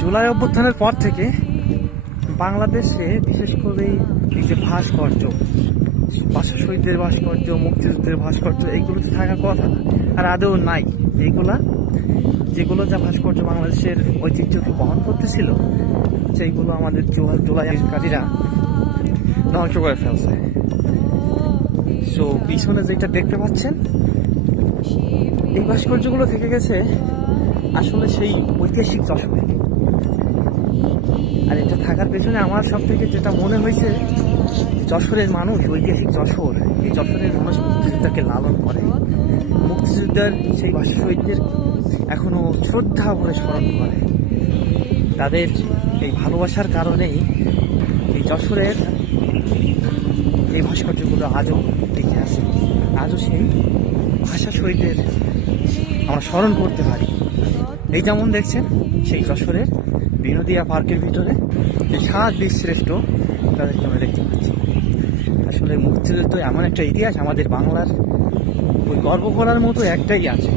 জুলাই অভ্যুত্থানের পর থেকে বাংলাদেশে বিশেষ করে এই যে ভাস্কর্য, ভাষা শহীদদের ভাস্কর্য, মুক্তিযুদ্ধের ভাস্কর্য, এইগুলো তো থাকার কথা আর আদৌ নাই। যেগুলো যা ভাস্কর্য বাংলাদেশের ঐতিহ্যকে বহন করতেছিল, সেইগুলো আমাদের জুলাইকারীরা ধ্বংস করে ফেলছে। তো পিছনে যেটা দেখতে পাচ্ছেন, এই ভাস্কর্যগুলো থেকে গেছে আসলে সেই ঐতিহাসিক যশোরে। আর এটা থাকার পেছনে আমার সব থেকে যেটা মনে হয়েছে, যশোরের মানুষ, ঐতিহাসিক যশোর, এই যশোরের মানুষ মুক্তিযোদ্ধাকে লালন করে, মুক্তিযোদ্ধার সেই ভাষা শহীদদের এখনো শ্রদ্ধা ভরে স্মরণ করে। তাদের এই ভালোবাসার কারণেই এই যশোরের এই ভাস্কর্যগুলো আজও টিকে আছে। আজও সেই ভাষা শহীদদের আমরা স্মরণ করতে পারি। এই যেমন দেখছেন, সেই যশোরের বিনোদিয়া পার্কের ভিতরে এই 7 বীরশ্রেষ্ঠ তাদেরকে আমরা দেখতে পাচ্ছি। আসলে মুক্তিযুদ্ধ এমন একটা ইতিহাস, আমাদের বাংলার ওই গর্ব করার মতো একটাই আছে।